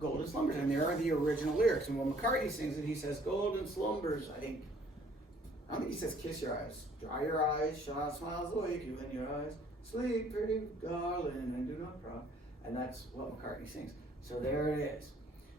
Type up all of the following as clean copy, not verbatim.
Golden Slumbers, and there are the original lyrics. And when McCartney sings it, he says, golden slumbers, I don't think he says kiss your eyes. Dry your eyes, shine smiles awake you in your eyes. Sleep, pretty darling, and do not cry. And that's what McCartney sings. So there it is.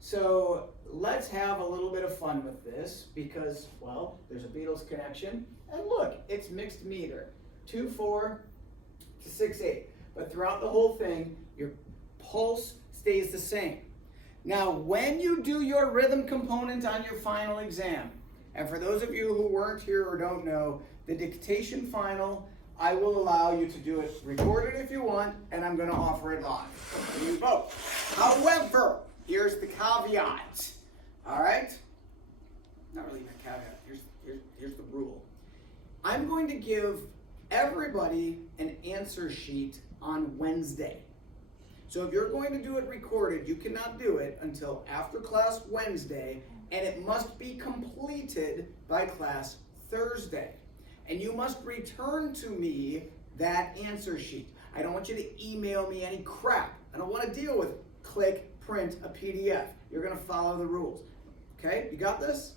So let's have a little bit of fun with this because, well, there's a Beatles connection. And look, it's mixed meter. 2/4 to 6/8. But throughout the whole thing, your pulse stays the same. Now, when you do your rhythm component on your final exam, and for those of you who weren't here or don't know, the dictation final, I will allow you to do it recorded if you want, and I'm going to offer it live. You vote. However, here's the caveat. All right? Not really a caveat. Here's the rule. I'm going to give everybody an answer sheet on Wednesday. So if you're going to do it recorded, you cannot do it until after class Wednesday, and it must be completed by class Thursday. And you must return to me that answer sheet. I don't want you to email me any crap. I don't want to deal with click, print a PDF. You're going to follow the rules. Okay? You got this?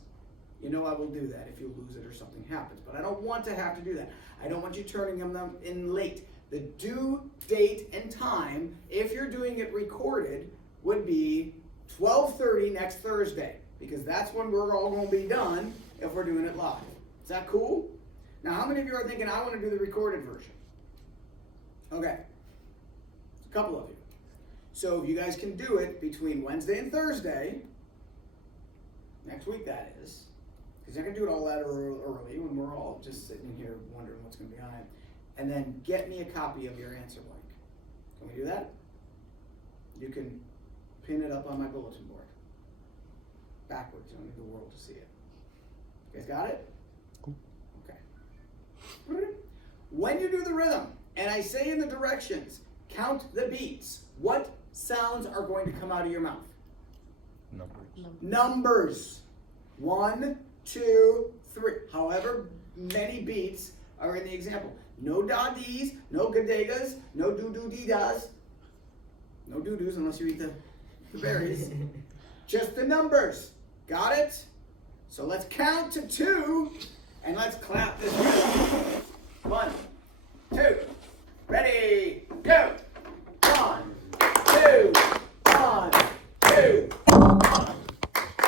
You know I will do that if you lose it or something happens. But I don't want to have to do that. I don't want you turning them in late. The due date and time, if you're doing it recorded, would be 12:30 next Thursday. Because that's when we're all going to be done if we're doing it live. Is that cool? Now, how many of you are thinking, I want to do the recorded version? Okay. A couple of you. So if you guys can do it between Wednesday and Thursday, next week that is, because I can do it all that early when we're all just sitting here wondering what's going to be on it, and then get me a copy of your answer blank. Can we do that? You can pin it up on my bulletin board. Backwards, you don't need the world to see it. You guys got it? Cool. Okay. When you do the rhythm, and I say in the directions, count the beats, what sounds are going to come out of your mouth? Numbers. 1, 2, 3. However many beats are in the example. No da-dees, no gadegas, no doo-doo-dee-das. No doo-doos unless you eat the berries. Just the numbers. Got it? So let's count to 2 and let's clap this music. 1, 2, ready, go. 1, 2, 1, 2, 1,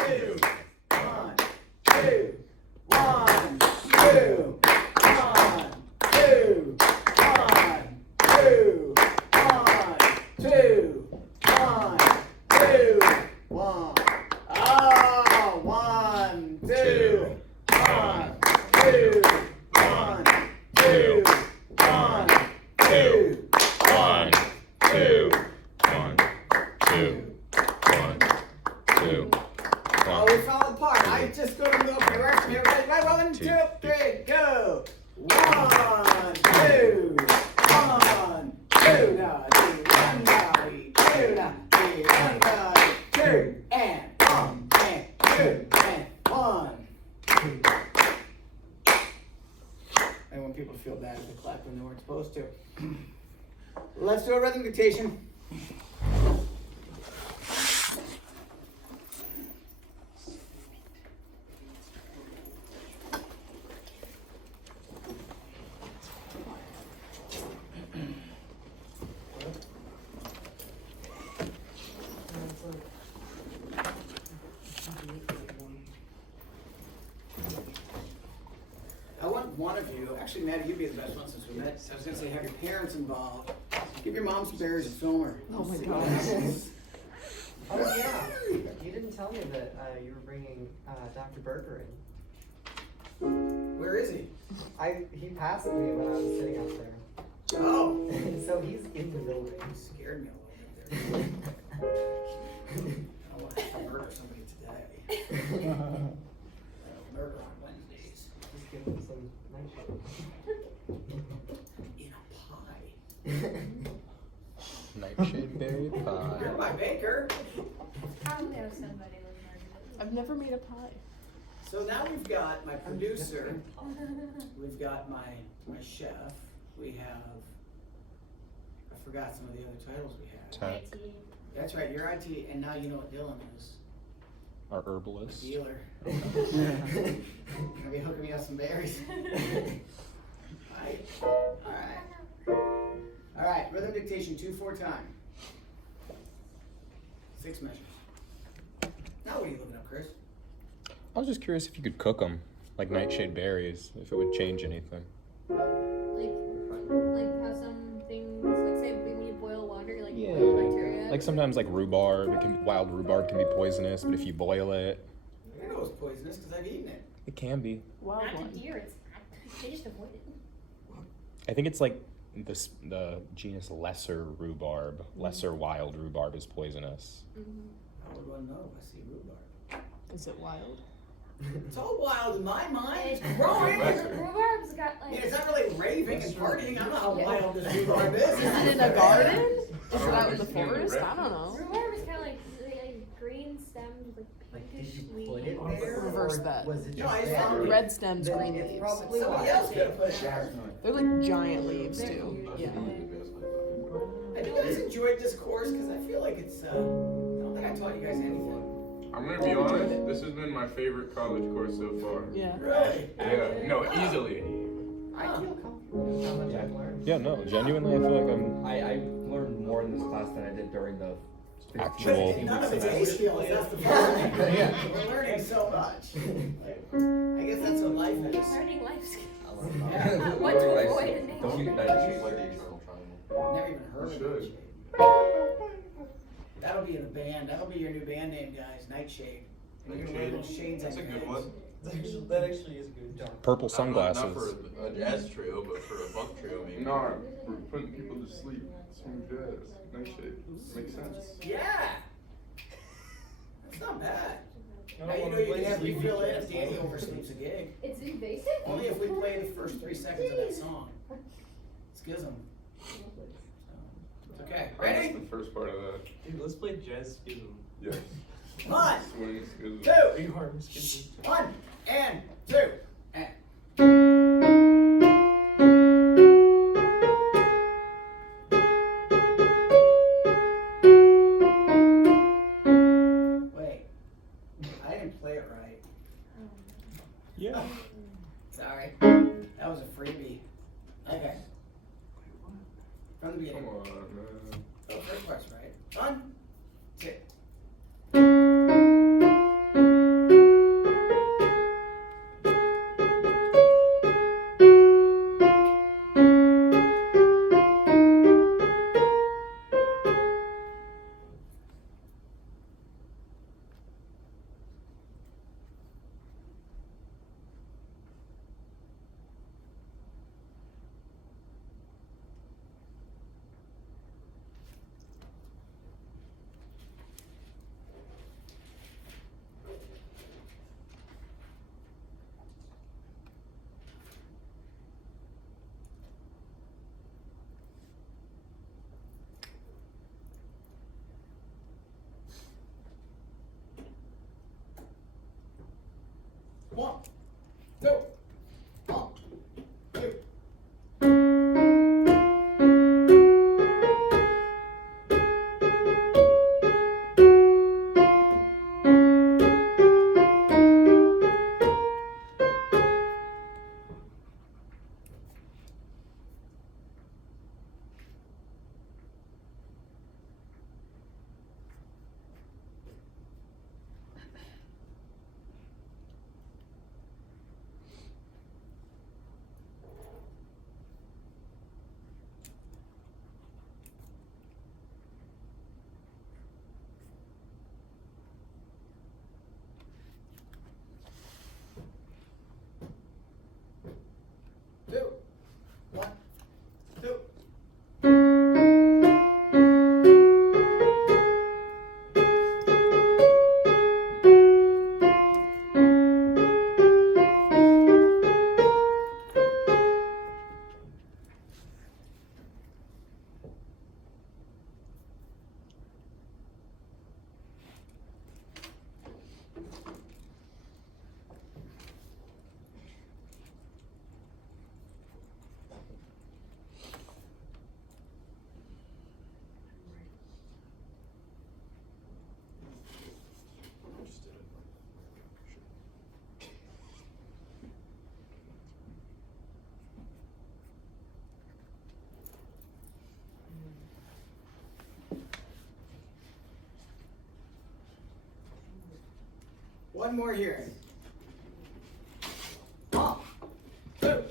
2, 1, 2, 1, 2, 1, 2, 1, 2, 1, 2, 1, 2, 1. Oh, 1, 2, 1, 2, 1, 2, 1, 2, 1, 2, 1, 2, 1, 2. Oh, we fell apart. I just go to the direction here. Right, 1, 2, 3, go. 1, 2, 1, 2, da, dee, 1, da, dee, 2, da, dee, 1, da, dee, 2, and 1, and 2, and 1. I want people to feel bad if they clap when they weren't supposed to. Let's do a rhythm dictation. I want one of you, actually Maddie, you'd be the best one since we met. So I was going to say have your parents involved. Give your mom some berries and film her. Oh my See gosh. what happens. Oh yeah, you didn't tell me that you were bringing Dr. Berger in. Where is he? He passed me when I was sitting up there. Oh. So he's in the building. You scared me a little bit there. I want to murder somebody today. Murder on Wednesdays. Just give him some night In a pie. Nightshade berry pie. You're my baker. Probably know somebody with margaritas. I've never made a pie. So now we've got my producer. We've got my chef. We have, I forgot some of the other titles we had. Tech. That's right, you're IT, and now you know what Dylan is. Our herbalist. Dealer. Gonna be hooking me up some berries. Alright, rhythm dictation 2/4 time. 6 measures. Now what are you looking up, Chris? I was just curious if you could cook them, like nightshade berries, if it would change anything. Like how some things, like say when you boil water, like Yeah. boil bacteria. Like sometimes like rhubarb, wild rhubarb can be poisonous, but if you boil it, I know it's poisonous because I've eaten it. it can be. Wild Not one. to deer, it's not. They just avoid it. I think it's like the genus lesser rhubarb, lesser wild rhubarb is poisonous. How would one know if I see rhubarb? Is it wild? It's all wild in my mind. It's And growing. rhubarb's got I like. mean, it's not really raving and partying. I don't know how Yeah. wild this rhubarb is. Is it in a garden? Is it out in the forest? I don't know. Rhubarb is kind of like green stemmed, like Like, pinkish did you leaves. put it there? Reverse or that. Was it No, just I there? found it. Red stems, Then green it's leaves. probably Somebody wild. else could have put it there. They're like giant leaves They're too. huge. Yeah. Have you guys enjoyed this course? Because I feel like it's, I don't think I taught you guys anything. I'm gonna be honest, this has been my favorite college course so far. Yeah. Really? Yeah, no, easily. I feel comfortable with how much I've learned. Yeah, no, genuinely, I feel like I'm I learned more in this class than I did during the Actual- But none of it's A skills, that's the problem. We're learning so much. I guess that's what life is. Learning life skills. Yeah. What to avoid in nature. Don't get that. Never even heard of Should. Nightshade. That'll be in the band. That'll be your new band name, guys. Nightshade. And you're gonna wear those shades That's on a your good heads. one. That actually is good. purple Not sunglasses. for a jazz trio, but for a buck trio, maybe. Nah, we're putting people to sleep. Smooth jazz. Nightshade. Makes sense. Yeah. That's not bad. I Now don't you wanna know you play can have sleepy refill in jazz. if Danny oversleeps a gig. It's invasive. Only if we play the first 3 seconds of that song. Schism. So, okay, That's ready? the first part of that. Dude, let's play jazz schism. Yes. 1, Swing schism. 2, Big arm schism. 1, and 2, and. Wait, I didn't play it right. Yeah. Sorry, that was a freebie. Okay. From the beginning. Come on, man. So first part's right. 1, 2. One, two, 1, 2. One more here. 1, 2.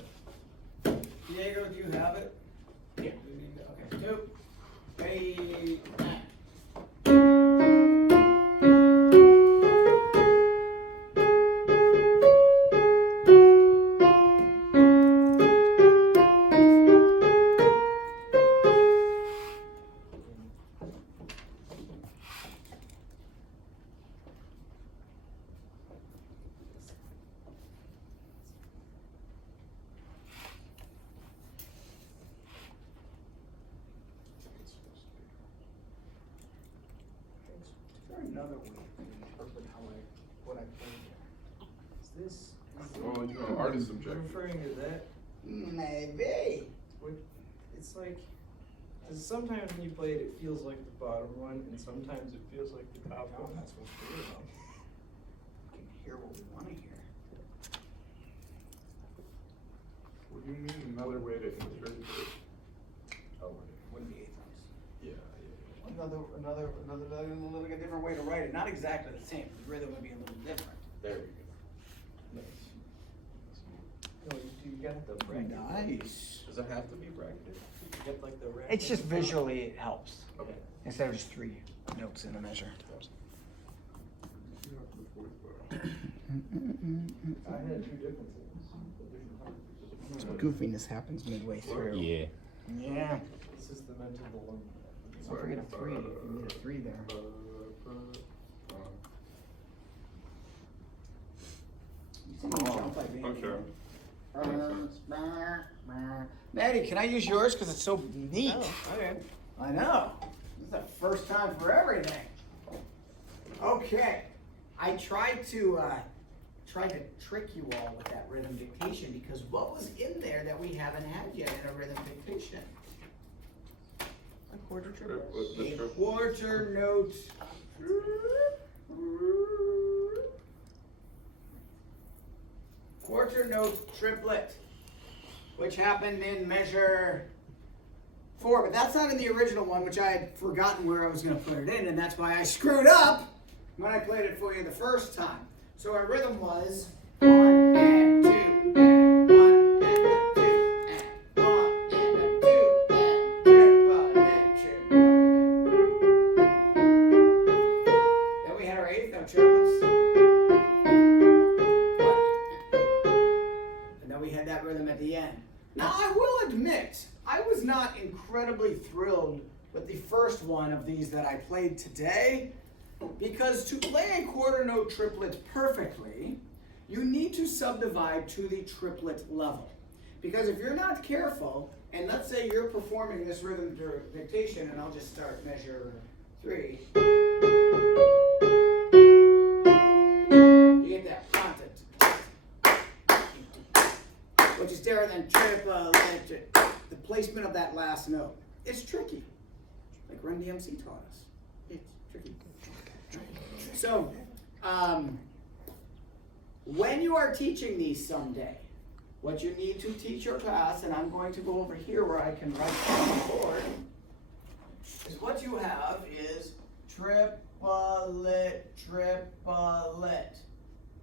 Diego, do you have it? Yeah. Okay, 2. 3. Is there another way to interpret what I played there? Is this? Well, you know, art is You're subjective. referring to that? Maybe. It's like, 'cause sometimes when you play it, it feels like the bottom one, and sometimes it feels like the top No, one. that's what's weird about it. We can hear what we want to hear. What do you mean another way to interpret it? Oh, Wouldn't be eighth notes. yeah. Another little bit different way to write it. Not exactly the same. The rhythm would be a little different. There we go. No, you got the bracket. Nice. Does it have to be bracketed? You get like the racket. It's just visually it helps. Okay. Instead of just 3 notes in a measure. I had 2 different things. Goofiness happens midway through. Yeah. Yeah. This is the mental dilemma. Don't forget a 3. You need a 3 there. You seem to jump like me. Okay. Maddie, can I use yours? Because it's so neat. Oh, okay. I know. This is the first time for everything. Okay. I tried to trick you all with that rhythm dictation because what was in there that we haven't had yet in a rhythm dictation? A quarter trip. A quarter note. Quarter note triplet, which happened in measure 4, but that's not in the original one, which I had forgotten where I was going to put it in, and that's why I screwed up when I played it for you the first time. So our rhythm was 1 and 2 and 1 and a 2 and 1 and a 2 and triple and triple. Then we had our eighth note triplets. And then we had that rhythm at the end. Now I will admit, I was not incredibly thrilled with the first one of these that I played today, because to play a quarter note triplet perfectly, you need to subdivide to the triplet level. Because if you're not careful, and let's say you're performing this rhythm dictation, and I'll just start measure 3. You get that content, which is different than triple. The placement of that last note. It's tricky, like Run DMC taught us. It's tricky. So, when you are teaching these someday, what you need to teach your class, and I'm going to go over here where I can write on the board, is what you have is triplet, triplet.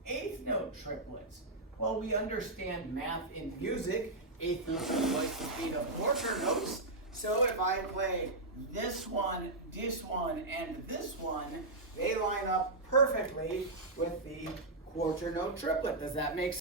Eighth note triplets. Well, we understand math in music. Eighth notes are twice the speed of quarter notes. So if I play this one, and this one, they line up perfectly with the quarter note triplet. Does that make sense?